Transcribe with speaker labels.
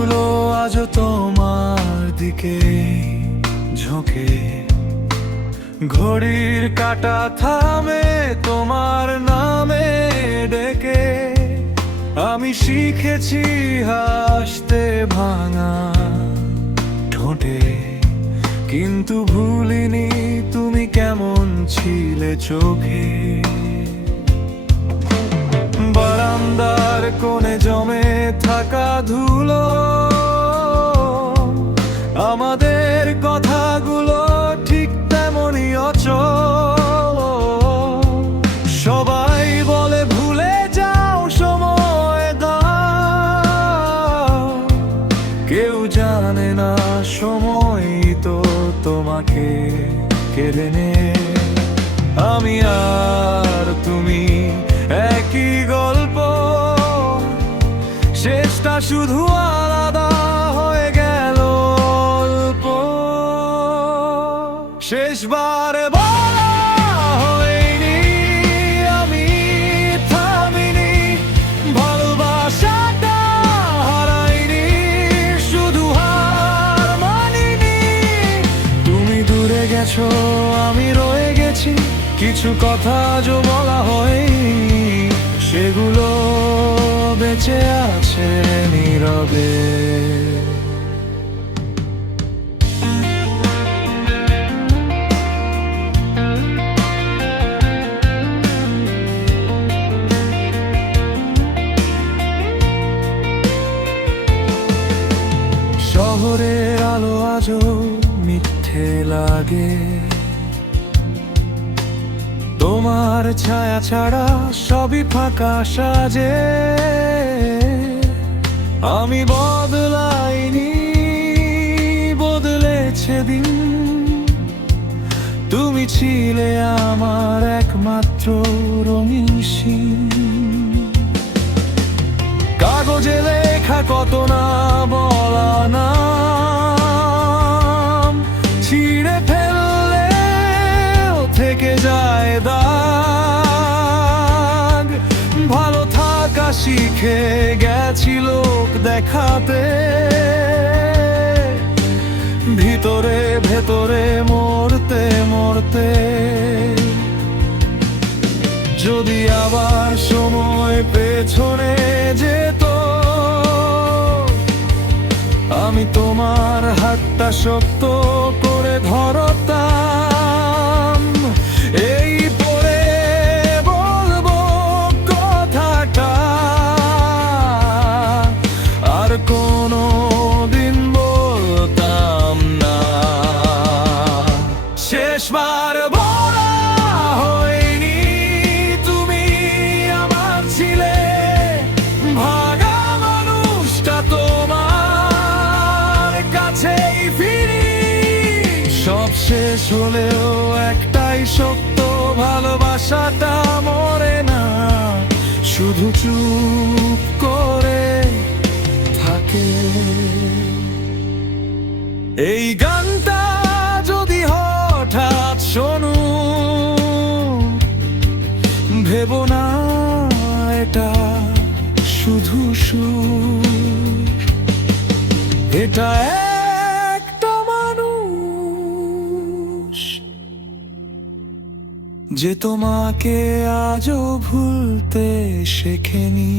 Speaker 1: আজও তোমার দিকে ঝোঁকে। ঘড়ির কাটা থামে তোমার নামে ডেকে। আমি শিখেছি হাসতে ভাঙা ঠোঁটে। কিন্তু ভুলিনি তুমি কেমন ছিলে চোখে। বারান্দার কোণে জমে থাকা ধুলো, আমাদের কথাগুলো ঠিক তেমনই অচল। সবাই বলে, ভুলে যাও সময় দাও। কেউ জানে না, সময় তো তোমাকে কেড়ে নে। আমি আর শুধু আলাদা হয়ে গেল অল্প। হয়নি, আমি হার মানিনি। তুমি দূরে গেছো, আমি রয়ে গেছি, কিছু কথা আজও বলা হয়নি। সেগুলো বেঁচে আছে নীরবে। শহরের আলো আজও মিথ্যে লাগে। তোমার ছায়া ছাড়া সবই ফাঁকা সাজে। আমি বদলাইনি, বদলেছে দিন। তুমি ছিলে আমার একমাত্র রঙিন কাগজে লেখা কত না বলা শিখে গেছি লোক দেখাতে। ভিতরে ভেতরে মরতে মরতে। যদি আবার সময় পেছনে যেত, আমি তোমার হাতটা শক্ত করে ধরতাম শেষ হলেও একটাই সত্য, ভালোবাসাটা মরে না। শুধু চুপ করে থাকে। এই গানটা যদি হঠাৎ শোনো, ভেব না এটা শুধু সুর। এটা যে তোমাকে আজও ভুলতে শেখেনি।